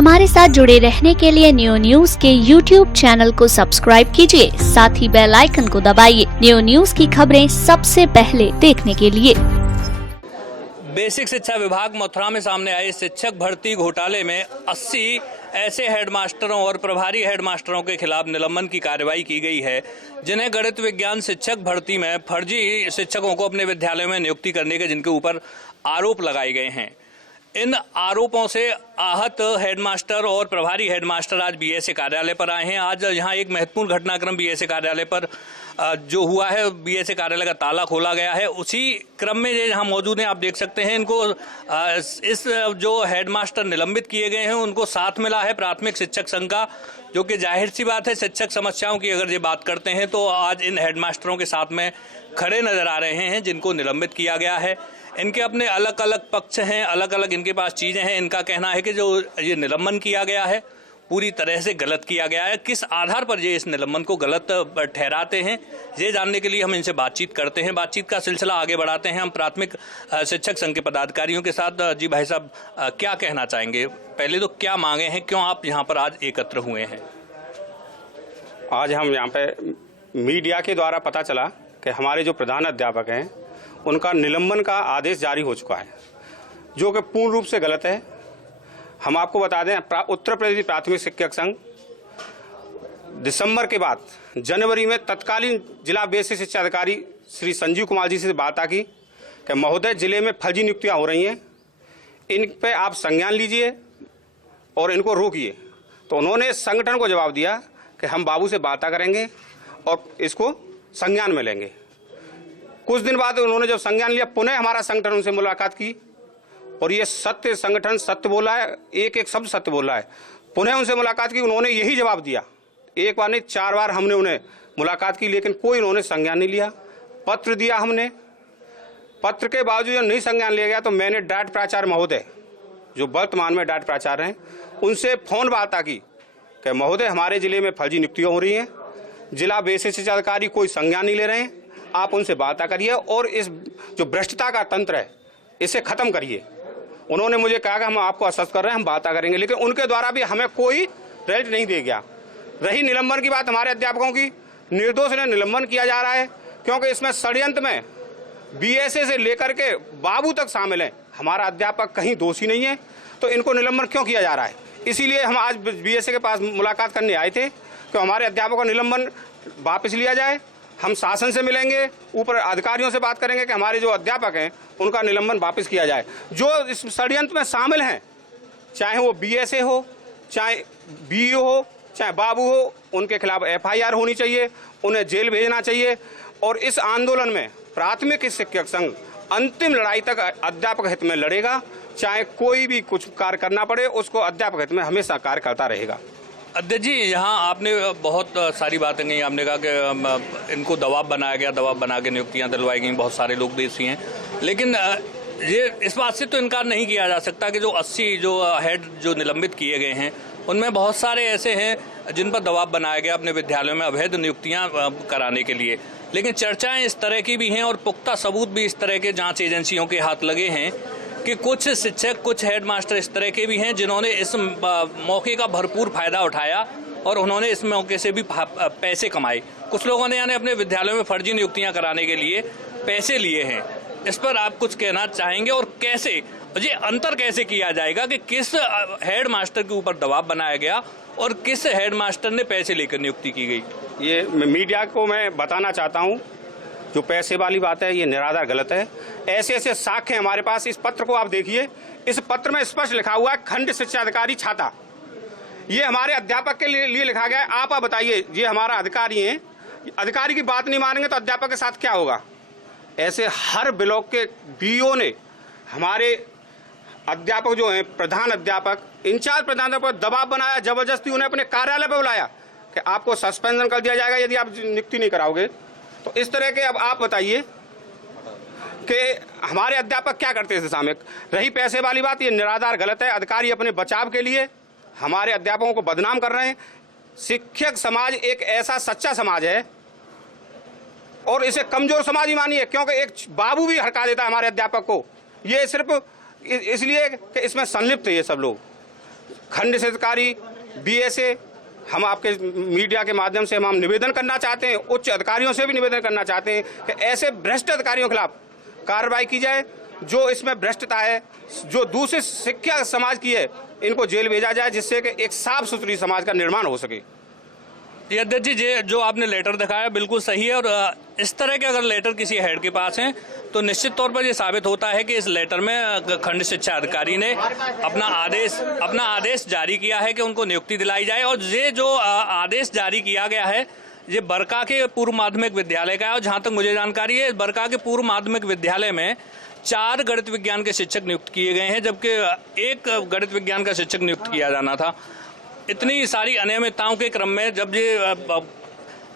हमारे साथ जुड़े रहने के लिए न्यू न्यूज के YouTube चैनल को सब्सक्राइब कीजिए, साथ ही बेल आइकन को दबाइए न्यू न्यूज की खबरें सबसे पहले देखने के लिए। बेसिक शिक्षा विभाग मथुरा में सामने आए शिक्षक भर्ती घोटाले में 80 ऐसे हेडमास्टरों और प्रभारी हेडमास्टरों के खिलाफ निलंबन की कार्रवाई की गई है, जिन्हें गणित विज्ञान शिक्षक भर्ती में फर्जी शिक्षकों को अपने विद्यालयों में नियुक्ति करने के जिनके ऊपर आरोप लगाए गए हैं। इन आरोपों से आहत हेडमास्टर और प्रभारी हेडमास्टर आज बीएसए कार्यालय पर आए हैं। आज यहाँ एक महत्वपूर्ण घटनाक्रम बीएसए कार्यालय पर जो हुआ है, बीएसए कार्यालय का ताला खोला गया है। उसी क्रम में ये यहाँ मौजूद हैं, आप देख सकते हैं। इनको इस जो हेडमास्टर निलंबित किए गए हैं उनको साथ मिला है प्राथमिक शिक्षक संघ का, जो कि जाहिर सी बात है शिक्षक समस्याओं की अगर ये बात करते हैं तो आज इन हेडमास्टरों के साथ में खड़े नजर आ रहे हैं जिनको निलंबित किया गया है। इनके अपने अलग अलग पक्ष हैं, अलग अलग इनके पास चीज़ें हैं। इनका कहना है कि जो ये निलंबन किया गया है पूरी तरह से गलत किया गया है। किस आधार पर ये इस निलंबन को गलत ठहराते हैं, ये जानने के लिए हम इनसे बातचीत करते हैं। बातचीत का सिलसिला आगे बढ़ाते हैं हम प्राथमिक शिक्षक संघ के पदाधिकारियों के साथ। जी भाई साहब, क्या कहना चाहेंगे? पहले तो क्या मांगे हैं, क्यों आप यहाँ पर आज एकत्र हुए हैं? आज हम यहाँ पे मीडिया के द्वारा पता चला कि हमारे जो प्रधान अध्यापक हैं उनका निलंबन का आदेश जारी हो चुका है, जो कि पूर्ण रूप से गलत है। हम आपको बता दें, उत्तर प्रदेश प्राथमिक शिक्षक संघ दिसंबर के बाद जनवरी में तत्कालीन जिला बेसिक शिक्षा अधिकारी श्री संजीव कुमार जी से बात की कि महोदय, जिले में फर्जी नियुक्तियां हो रही हैं, इन पे आप संज्ञान लीजिए और इनको रोकिए। तो उन्होंने संगठन को जवाब दिया कि हम बाबू से बात करेंगे और इसको संज्ञान में लेंगे। कुछ दिन बाद उन्होंने जब संज्ञान लिया, पुनः हमारा संगठन उनसे मुलाकात की और ये सत्य संगठन सत्य बोला है, एक एक शब्द सत्य बोला है। पुनः उनसे मुलाकात की, उन्होंने यही जवाब दिया। एक बार नहीं, 4 बार हमने उन्हें मुलाकात की, लेकिन कोई उन्होंने संज्ञान नहीं लिया। पत्र दिया हमने, पत्र के बावजूद जब नहीं संज्ञान लिया गया तो मैंने डांट प्राचार्य महोदय, जो वर्तमान में डांट प्राचार्य हैं, उनसे फोन वार्ता की कि महोदय, हमारे जिले में फर्जी नियुक्तियाँ हो रही हैं, जिला बेसिक शिक्षा अधिकारी कोई संज्ञान नहीं ले रहे हैं, आप उनसे बात करिए और इस जो भ्रष्टता का तंत्र है इसे खत्म करिए। उन्होंने मुझे कहा कि हम आपको आश्वस्त कर रहे हैं, हम बात करेंगे, लेकिन उनके द्वारा भी हमें कोई रिजल्ट नहीं दिया गया। रही निलंबन की बात हमारे अध्यापकों की, निर्दोष ने निलंबन किया जा रहा है, क्योंकि इसमें षड्यंत्र में बीएसए से लेकर के बाबू तक शामिल है। हमारा अध्यापक कहीं दोषी नहीं है, तो इनको निलंबन क्यों किया जा रहा है? इसीलिए हम आज बीएसए के पास मुलाकात करने आए थे कि हमारे अध्यापकों का निलंबन वापस लिया जाए। हम शासन से मिलेंगे, ऊपर अधिकारियों से बात करेंगे कि हमारे जो अध्यापक हैं उनका निलंबन वापस किया जाए। जो इस षड्यंत्र में शामिल हैं, चाहे वो बीएसए हो, चाहे बीईओ हो, चाहे बाबू हो, उनके खिलाफ एफआईआर होनी चाहिए, उन्हें जेल भेजना चाहिए। और इस आंदोलन में प्राथमिक शिक्षक संघ अंतिम लड़ाई तक अध्यापक हित में लड़ेगा। चाहे कोई भी कुछ कार्य करना पड़े, उसको अध्यापक हित में हमेशा कार्य करता रहेगा। अध्यक्ष जी, यहाँ आपने बहुत सारी बातें कही। आपने कहा कि इनको दबाव बनाया गया, दबाव बना के नियुक्तियाँ दिलवाई गई, बहुत सारे लोग देशी हैं, लेकिन ये इस बात से तो इनकार नहीं किया जा सकता कि जो 80 जो हेड जो निलंबित किए गए हैं उनमें बहुत सारे ऐसे हैं जिन पर दबाव बनाया गया अपने विद्यालयों में अवैध नियुक्तियाँ कराने के लिए। लेकिन चर्चाएँ इस तरह की भी हैं और पुख्ता सबूत भी इस तरह के जाँच एजेंसियों के हाथ लगे हैं कि कुछ शिक्षक, कुछ हेडमास्टर इस तरह के भी हैं जिन्होंने इस मौके का भरपूर फायदा उठाया और उन्होंने इस मौके से भी पैसे कमाए। कुछ लोगों ने यानी अपने विद्यालयों में फर्जी नियुक्तियां कराने के लिए पैसे लिए हैं। इस पर आप कुछ कहना चाहेंगे और कैसे ये अंतर कैसे किया जाएगा कि किस हेडमास्टर के ऊपर दबाव बनाया गया और किस हेडमास्टर ने पैसे लेकर नियुक्ति की गई? ये मीडिया को मैं बताना चाहता हूँ, जो पैसे वाली बात है ये निराधार गलत है। ऐसे ऐसे साक्ष्य हमारे पास। इस पत्र को आप देखिए, इस पत्र में स्पष्ट लिखा हुआ है खंड शिक्षा अधिकारी छाता। ये हमारे अध्यापक के लिए लिखा गया है। आप बताइए, ये हमारा अधिकारी है, अधिकारी की बात नहीं मानेंगे तो अध्यापक के साथ क्या होगा? ऐसे हर ब्लॉक के बीईओ ने हमारे अध्यापक जो हैं, प्रधान अध्यापक, इंचार्ज प्रधान पर दबाव बनाया, जबरदस्ती उन्हें अपने कार्यालय पर बुलाया कि आपको सस्पेंशन कर दिया जाएगा यदि आप नियुक्ति नहीं कराओगे। तो इस तरह के अब आप बताइए कि हमारे अध्यापक क्या करते हैं इस दिशा में। रही पैसे वाली बात, ये निराधार गलत है। अधिकारी अपने बचाव के लिए हमारे अध्यापकों को बदनाम कर रहे हैं। शिक्षक समाज एक ऐसा सच्चा समाज है और इसे कमजोर समाज ही मानिए, क्योंकि एक बाबू भी हड़का देता है हमारे अध्यापक को। ये सिर्फ इसलिए कि इसमें संलिप्त है ये सब लोग। खंड शिक्षा अधिकारी बीएसए, हम आपके मीडिया के माध्यम से हम निवेदन करना चाहते हैं, उच्च अधिकारियों से भी निवेदन करना चाहते हैं कि ऐसे भ्रष्ट अधिकारियों के खिलाफ कार्रवाई की जाए। जो इसमें भ्रष्टता है, जो दूसरे शिक्षा समाज की है, इनको जेल भेजा जाए, जिससे कि एक साफ सुथरी समाज का निर्माण हो सके। ये अध्यक्ष जी, जो आपने लेटर दिखाया बिल्कुल सही है, और इस तरह के अगर लेटर किसी हेड के पास हैं तो निश्चित तौर पर ये साबित होता है कि इस लेटर में खंड शिक्षा अधिकारी ने अपना आदेश जारी किया है कि उनको नियुक्ति दिलाई जाए। और ये जो आदेश जारी किया गया है ये बरका के पूर्व माध्यमिक विद्यालय का है, और जहाँ तक मुझे जानकारी है बरका के पूर्व माध्यमिक विद्यालय में 4 गणित विज्ञान के शिक्षक नियुक्त किए गए हैं, जबकि 1 गणित विज्ञान का शिक्षक नियुक्त किया जाना था। इतनी सारी अनियमितताओं के क्रम में जब ये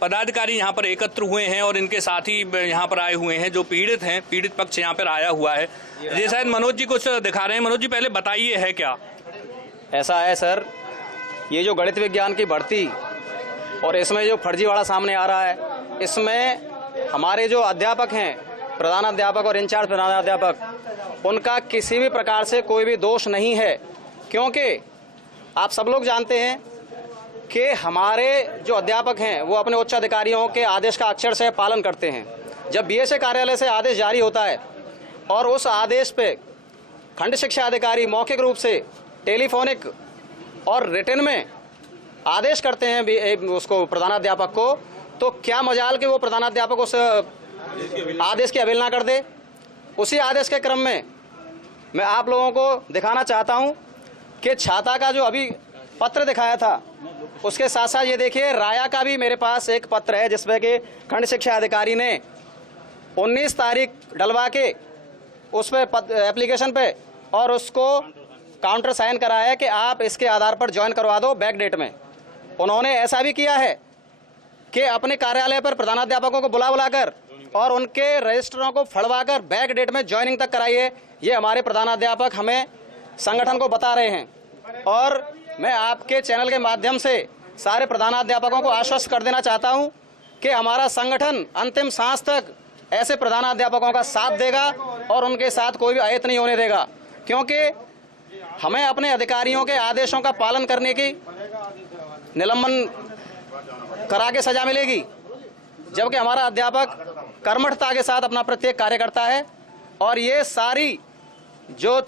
पदाधिकारी यहाँ पर एकत्र हुए हैं और इनके साथी यहाँ पर आए हुए हैं, जो पीड़ित पक्ष यहाँ पर आया हुआ है, ये शायद मनोज जी कुछ दिखा रहे हैं। मनोज जी, पहले बताइए है क्या? ऐसा है सर, ये जो गणित विज्ञान की भर्ती और इसमें जो फर्जीवाड़ा सामने आ रहा है, इसमें हमारे जो अध्यापक हैं, प्रधान अध्यापक और इंचार्ज प्रधान अध्यापक, उनका किसी भी प्रकार से कोई भी दोष नहीं है। क्योंकि आप सब लोग जानते हैं कि हमारे जो अध्यापक हैं वो अपने उच्च अधिकारियों के आदेश का अक्षर से पालन करते हैं। जब बीएसए कार्यालय से आदेश जारी होता है और उस आदेश पे खंड शिक्षा अधिकारी मौखिक रूप से, टेलीफोनिक और रिटन में आदेश करते हैं उसको प्रधानाध्यापक को, तो क्या मजाल कि वो प्रधानाध्यापक उस आदेश की अवहेलना कर दे। उसी आदेश के क्रम में मैं आप लोगों को दिखाना चाहता हूं कि छाता का जो अभी पत्र दिखाया था, उसके साथ साथ ये देखिए राया का भी मेरे पास एक पत्र है, जिसमें कि खंड शिक्षा अधिकारी ने 19 तारीख डलवा के उस पर एप्लीकेशन पे और उसको काउंटर साइन करा है कि आप इसके आधार पर ज्वाइन करवा दो बैक डेट में। उन्होंने ऐसा भी किया है कि अपने कार्यालय पर प्रधानाध्यापकों को बुलाकर और उनके रजिस्टरों को फड़वाकर बैक डेट में ज्वाइनिंग तक कराई है। ये हमारे प्रधानाध्यापक हमें संगठन को बता रहे हैं, और मैं आपके चैनल के माध्यम से सारे प्रधानाध्यापकों को आश्वस्त कर देना चाहता हूं कि हमारा संगठन अंतिम सांस तक ऐसे प्रधानाध्यापकों का साथ देगा और उनके साथ कोई भी अहित नहीं होने देगा। क्योंकि हमें अपने अधिकारियों के आदेशों का पालन करने की निलंबन करा के सजा मिलेगी, जबकि हमारा अध्यापक कर्मठता के साथ अपना प्रत्येक कार्य करता है। और ये सारी जो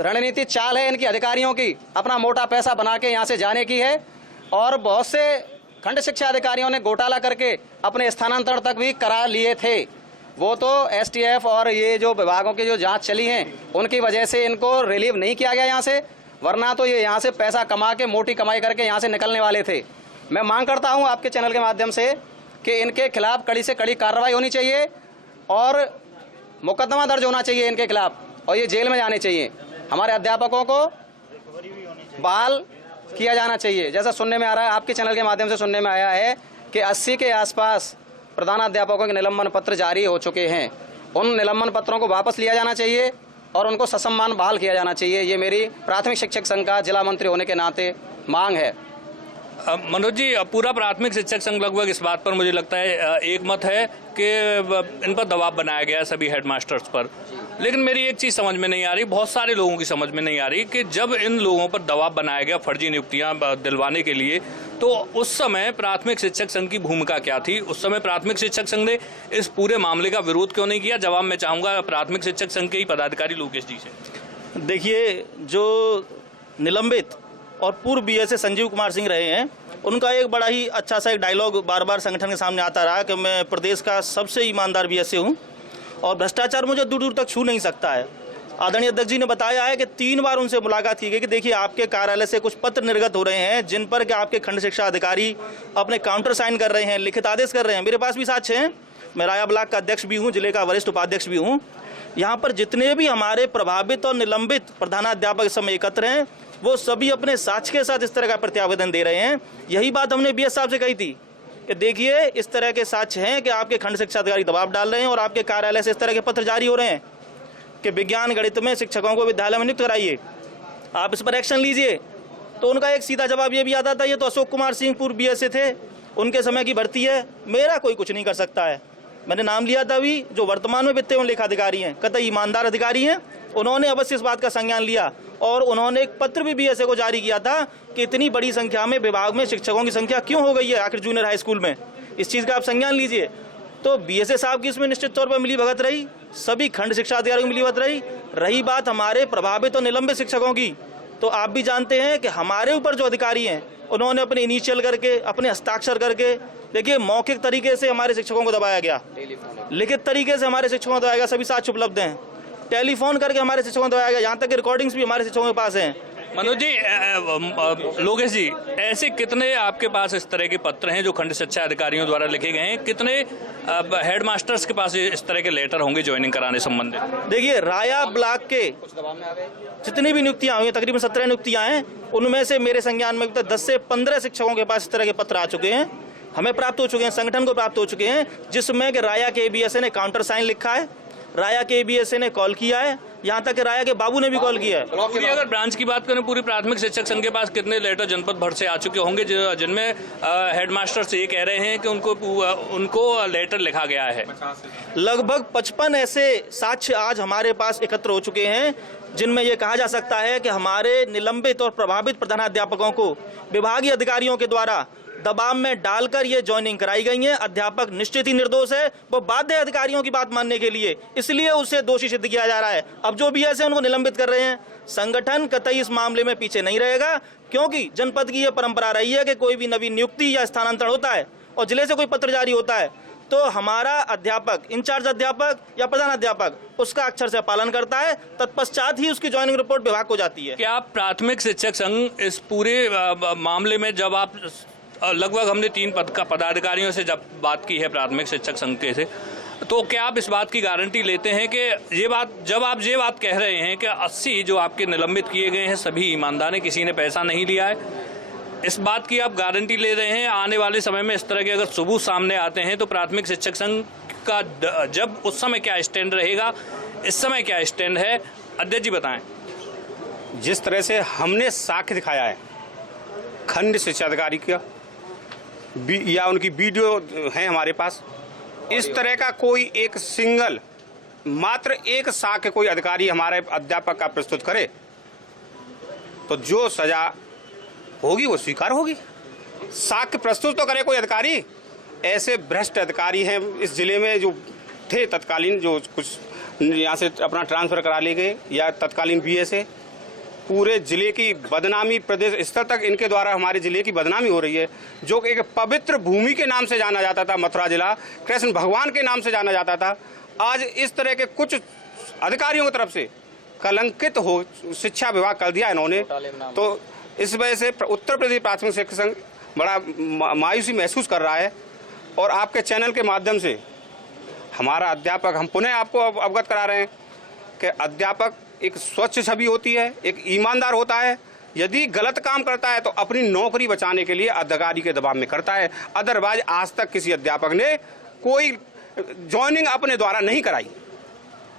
रणनीति चाल है इनकी अधिकारियों की, अपना मोटा पैसा बना के यहाँ से जाने की है। और बहुत से खंड शिक्षा अधिकारियों ने घोटाला करके अपने स्थानांतरण तक भी करा लिए थे। वो तो एसटीएफ और ये जो विभागों की जो जांच चली है उनकी वजह से इनको रिलीव नहीं किया गया यहाँ से, वरना तो ये यहाँ से पैसा कमा के, मोटी कमाई करके यहाँ से निकलने वाले थे। मैं मांग करता हूँ आपके चैनल के माध्यम से कि इनके खिलाफ कड़ी से कड़ी कार्रवाई होनी चाहिए और मुकदमा दर्ज होना चाहिए इनके खिलाफ, और ये जेल में जाने चाहिए। हमारे अध्यापकों को बहाल किया जाना चाहिए। जैसा सुनने में आ रहा है, आपके चैनल के माध्यम से सुनने में आया है कि 80 के आसपास प्रधानाध्यापकों के निलंबन पत्र जारी हो चुके हैं। उन निलंबन पत्रों को वापस लिया जाना चाहिए और उनको ससम्मान बहाल किया जाना चाहिए। ये मेरी प्राथमिक शिक्षक संघ का जिला मंत्री होने के नाते मांग है। मनोज जी, पूरा प्राथमिक शिक्षक संघ लगभग इस बात पर मुझे लगता है एक मत है कि इन पर दबाव बनाया गया सभी हेडमास्टर्स पर। लेकिन मेरी एक चीज़ समझ में नहीं आ रही, बहुत सारे लोगों की समझ में नहीं आ रही कि जब इन लोगों पर दबाव बनाया गया फर्जी नियुक्तियां दिलवाने के लिए, तो उस समय प्राथमिक शिक्षक संघ की भूमिका क्या थी? उस समय प्राथमिक शिक्षक संघ ने इस पूरे मामले का विरोध क्यों नहीं किया? जवाब मैं चाहूँगा प्राथमिक शिक्षक संघ के ही पदाधिकारी लोकेश जी से। देखिए, जो निलंबित और पूर्व बीएसए संजीव कुमार सिंह रहे हैं, उनका एक बड़ा ही अच्छा सा एक डायलॉग बार बार संगठन के सामने आता रहा कि मैं प्रदेश का सबसे ईमानदार बीएसए हूं और भ्रष्टाचार मुझे दूर दूर तक छू नहीं सकता है। आदरणीय अध्यक्ष जी ने बताया है कि 3 बार उनसे मुलाकात की गई कि देखिए आपके कार्यालय से कुछ पत्र निर्गत हो रहे हैं जिन पर कि आपके खंड शिक्षा अधिकारी अपने काउंटर साइन कर रहे हैं, लिखित आदेश कर रहे हैं। मेरे पास भी साक्ष्य हैं, मैं राया ब्लॉक का अध्यक्ष भी हूँ, जिले का वरिष्ठ उपाध्यक्ष भी हूँ। यहाँ पर जितने भी हमारे प्रभावित और निलंबित प्रधानाध्यापक इस समय एकत्र हैं, वो सभी अपने साक्ष्य के साथ इस तरह का प्रत्यावेदन दे रहे हैं। यही बात हमने बीएस साहब से कही थी कि देखिए इस तरह के साक्ष्य हैं कि आपके खंड शिक्षा अधिकारी दबाव डाल रहे हैं और आपके कार्यालय से इस तरह के पत्र जारी हो रहे हैं कि विज्ञान गणित में शिक्षकों को विद्यालय में नियुक्त कराइए, आप इस पर एक्शन लीजिए। तो उनका एक सीधा जवाब ये भी आता था, ये तो अशोक कुमार सिंह पूर्व बीएसए थे, उनके समय की भर्ती है, मेरा कोई कुछ नहीं कर सकता है। मैंने नाम लिया था अभी, जो वर्तमान में वित्त एवं लेखाधिकारी हैं, कतई ईमानदार अधिकारी हैं, उन्होंने अवश्य इस बात का संज्ञान लिया और उन्होंने एक पत्र भी बीएसए को जारी किया था कि इतनी बड़ी संख्या में विभाग में शिक्षकों की संख्या क्यों हो गई है आखिर जूनियर हाई स्कूल में, इस चीज़ का आप संज्ञान लीजिए। तो बीएसए साहब की इसमें निश्चित तौर पर मिली भगत रही, सभी खंड शिक्षा अधिकारियों की मिली भगत रही बात हमारे प्रभावित और निलंबित शिक्षकों की, तो आप भी जानते हैं कि हमारे ऊपर जो अधिकारी हैं उन्होंने अपने इनिशियल करके, अपने हस्ताक्षर करके, देखिए मौखिक तरीके से हमारे शिक्षकों को दबाया गया, लिखित तरीके से हमारे शिक्षकों को दबाया गया, सभी साक्ष्य उपलब्ध हैं, टेलीफोन करके हमारे शिक्षकों को दबाया गया, यहाँ तक कि रिकॉर्डिंग्स भी हमारे शिक्षकों के पास हैं। मनोज जी, लोकेश जी, ऐसे कितने आपके पास इस तरह के पत्र हैं जो खंड शिक्षा अधिकारियों द्वारा लिखे गए हैं? कितने हेडमास्टर्स के पास इस तरह के लेटर होंगे ज्वाइनिंग कराने संबंधित? देखिए, राया ब्लॉक के जितनी भी नियुक्तियां हुई, तकरीबन 17 नियुक्तियां हैं, उनमें से मेरे संज्ञान में 10 से 15 शिक्षकों के पास इस तरह के पत्र आ चुके हैं, हमें प्राप्त हो चुके हैं, संगठन को प्राप्त हो चुके हैं, जिसमें कि राया के एबीएसए ने काउंटर साइन लिखा है, राया के एबीएसए ने कॉल किया है, यहाँ तक कि राया के बाबू ने भी कॉल किया है। पूरी अगर ब्रांच की बात करें, पूरी प्राथमिक शिक्षक संघ के पास कितने लेटर जनपद भर से आ चुके होंगे जिनमें हेडमास्टर से ये कह रहे हैं कि उनको लेटर लिखा गया है? लगभग 55 ऐसे साक्ष्य आज हमारे पास एकत्र हो चुके हैं जिनमें यह कहा जा सकता है कि हमारे निलंबित और प्रभावित प्रधानाध्यापकों को विभागीय अधिकारियों के द्वारा दबाव में डालकर ये ज्वाइनिंग कराई गई है। अध्यापक निश्चित ही निर्दोष है, वो बाध्य अधिकारियों की बात मानने के लिए, इसलिए उसे दोषी सिद्ध किया जा रहा है। अब जो भी ऐसे उनको निलंबित कर रहे हैं, संगठन कतई इस मामले में पीछे नहीं रहेगा, क्योंकि जनपद की यह परंपरा रही है कि कोई भी नवीन नियुक्ति या स्थानांतरण होता है और जिले से कोई पत्र जारी होता है तो हमारा अध्यापक, इंचार्ज अध्यापक या प्रधान अध्यापक उसका अक्षर से पालन करता है, तत्पश्चात ही उसकी ज्वाइनिंग रिपोर्ट विभाग को जाती है। क्या प्राथमिक शिक्षक संघ इस पूरे मामले में, जब आप लगभग हमने 3 पदाधिकारियों से जब बात की है प्राथमिक शिक्षक संघ के से, तो क्या आप इस बात की गारंटी लेते हैं कि जब आप ये बात कह रहे हैं कि 80 जो आपके निलंबित किए गए हैं सभी ईमानदार हैं, किसी ने पैसा नहीं लिया है, इस बात की आप गारंटी ले रहे हैं आने वाले समय में इस तरह के अगर सबूत सामने आते हैं तो प्राथमिक शिक्षक संघ का जब उस समय क्या स्टैंड रहेगा, इस समय क्या स्टैंड है? अध्यक्ष जी बताएं। जिस तरह से हमने साक्ष्य दिखाया है खंड शिक्षा अधिकारी का या उनकी वीडियो है हमारे पास, इस तरह का कोई एक सिंगल मात्र एक साक्ष्य कोई अधिकारी हमारे अध्यापक का प्रस्तुत करे तो जो सजा होगी वो स्वीकार होगी। साक्ष्य प्रस्तुत तो करे कोई अधिकारी। ऐसे भ्रष्ट अधिकारी हैं इस जिले में जो थे तत्कालीन, जो कुछ यहाँ से अपना ट्रांसफर करा ले गए या तत्कालीन बीएसए, पूरे जिले की बदनामी, प्रदेश स्तर तक इनके द्वारा हमारे जिले की बदनामी हो रही है। जो एक पवित्र भूमि के नाम से जाना जाता था, मथुरा जिला कृष्ण भगवान के नाम से जाना जाता था, आज इस तरह के कुछ अधिकारियों की तरफ से कलंकित हो शिक्षा विभाग कर दिया इन्होंने। तो इस वजह से उत्तर प्रदेश प्राथमिक शिक्षक संघ बड़ा मायूसी महसूस कर रहा है और आपके चैनल के माध्यम से हमारा अध्यापक, हम पुनः आपको अवगत करा रहे हैं कि अध्यापक एक स्वच्छ छवि होती है, एक ईमानदार होता है। यदि गलत काम करता है तो अपनी नौकरी बचाने के लिए अधिकारी के दबाव में करता है, अदरवाइज आज तक किसी अध्यापक ने कोई ज्वाइनिंग अपने द्वारा नहीं कराई।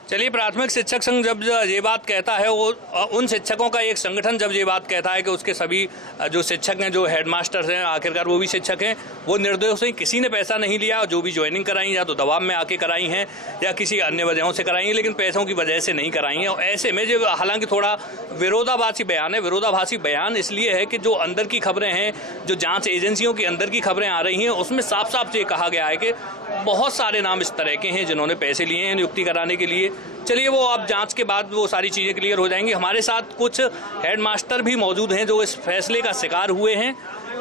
चलिए, प्राथमिक शिक्षक संघ जब ये बात कहता है, वो उन शिक्षकों का एक संगठन जब ये बात कहता है कि उसके सभी जो शिक्षक हैं, जो हेडमास्टर्स हैं, आखिरकार वो भी शिक्षक हैं, वो निर्दोष हैं, किसी ने पैसा नहीं लिया, जो भी ज्वाइनिंग कराई या तो दबाव में आके कराई हैं या किसी अन्य वजहों से कराई हैं, लेकिन पैसों की वजह से नहीं कराई हैं। और ऐसे में जो हालांकि थोड़ा विरोधाभासी बयान है, विरोधाभासी बयान इसलिए है कि जो अंदर की खबरें हैं, जो जाँच एजेंसियों की अंदर की खबरें आ रही हैं, उसमें साफ साफ ये कहा गया है कि बहुत सारे नाम इस तरह के हैं जिन्होंने पैसे लिए हैं नियुक्ति कराने के लिए। चलिए, वो अब जांच के बाद वो सारी चीज़ें क्लियर हो जाएंगी। हमारे साथ कुछ हेडमास्टर भी मौजूद हैं जो इस फैसले का शिकार हुए हैं,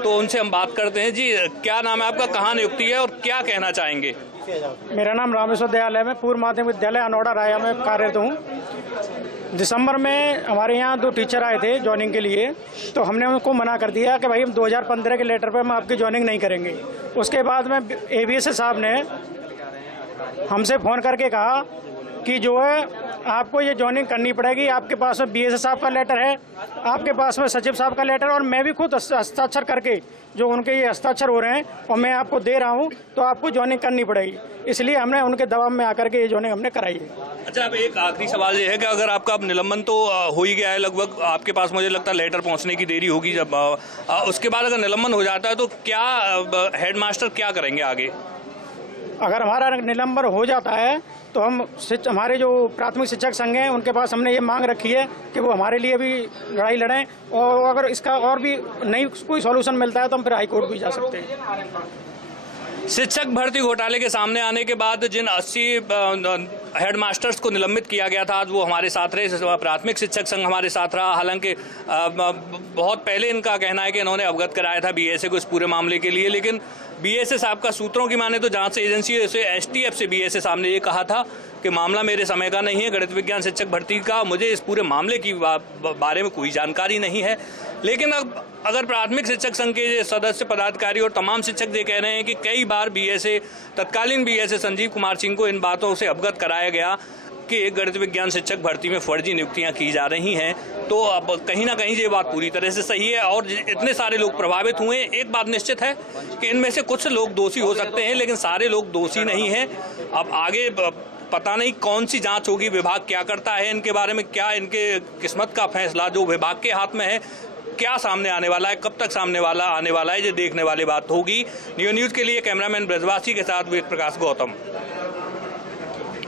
तो उनसे हम बात करते हैं। जी, क्या नाम है आपका, कहाँ नियुक्ति है और क्या कहना चाहेंगे? मेरा नाम रामेश्वर दयाल है, मैं पूर्व माध्यमिक विद्यालय अनौड़ा राया में कार्यरत हूँ। दिसंबर में हमारे यहाँ 2 टीचर आए थे ज्वाइनिंग के लिए, तो हमने उनको मना कर दिया कि भाई हम 2015 के लेटर पे हम आपकी ज्वाइनिंग नहीं करेंगे। उसके बाद में एबीएसए साहब ने हमसे फ़ोन करके कहा कि जो है आपको ये ज्वाइनिंग करनी पड़ेगी, आपके पास में बीएसए साहब का लेटर है, आपके पास में सचिव साहब का लेटर, और मैं भी खुद हस्ताक्षर करके जो उनके ये हस्ताक्षर हो रहे हैं और मैं आपको दे रहा हूँ, तो आपको ज्वाइनिंग करनी पड़ेगी। इसलिए हमने उनके दबाव में आकर के ये ज्वाइनिंग हमने कराई है। अच्छा, अब एक आखिरी सवाल ये है कि अगर आपका निलंबन तो हो ही गया है लगभग, आपके पास मुझे लगता है लेटर पहुँचने की देरी होगी, जब उसके बाद अगर निलंबन हो जाता है तो क्या हेडमास्टर क्या करेंगे आगे? अगर हमारा निलंबन हो जाता है तो हम हमारे जो प्राथमिक शिक्षक संघ हैं उनके पास हमने ये मांग रखी है कि वो हमारे लिए भी लड़ाई लड़ें, और अगर इसका और भी नहीं कोई सॉल्यूशन मिलता है तो हम फिर हाई कोर्ट भी जा सकते हैं। शिक्षक भर्ती घोटाले के सामने आने के बाद जिन 80 हेडमास्टर्स को निलंबित किया गया था, आज वो हमारे साथ रहे। प्राथमिक शिक्षक संघ हमारे साथ रहा। हालांकि बहुत पहले इनका कहना है कि इन्होंने अवगत कराया था बीएसए को इस पूरे मामले के लिए, लेकिन बीएसए साहब का सूत्रों की माने तो जांच एजेंसी से एसटीएफ से बीएसए साहब ने ये कहा था कि मामला मेरे समय का नहीं है, गणित विज्ञान शिक्षक भर्ती का मुझे इस पूरे मामले की बारे में कोई जानकारी नहीं है। लेकिन अब अगर प्राथमिक शिक्षक संघ के सदस्य पदाधिकारी और तमाम शिक्षक ये कह रहे हैं कि कई बार बीएसए तत्कालीन बीएसए संजीव कुमार सिंह को इन बातों से अवगत कराया गया कि गणित विज्ञान शिक्षक भर्ती में फर्जी नियुक्तियां की जा रही हैं, तो अब कहीं ना कहीं ये बात पूरी तरह से सही है और इतने सारे लोग प्रभावित हुए। एक बात निश्चित है कि इनमें से कुछ लोग दोषी हो सकते हैं, लेकिन सारे लोग दोषी नहीं हैं। अब आगे पता नहीं कौन सी जांच होगी, विभाग क्या करता है इनके बारे में, क्या इनके किस्मत का फैसला जो विभाग के हाथ में है, क्या सामने आने वाला है, कब तक सामने आने वाला है, ये देखने वाली बात होगी। न्यूज़ के लिए कैमरामैन ब्रजवासी के साथ वेद प्रकाश गौतम।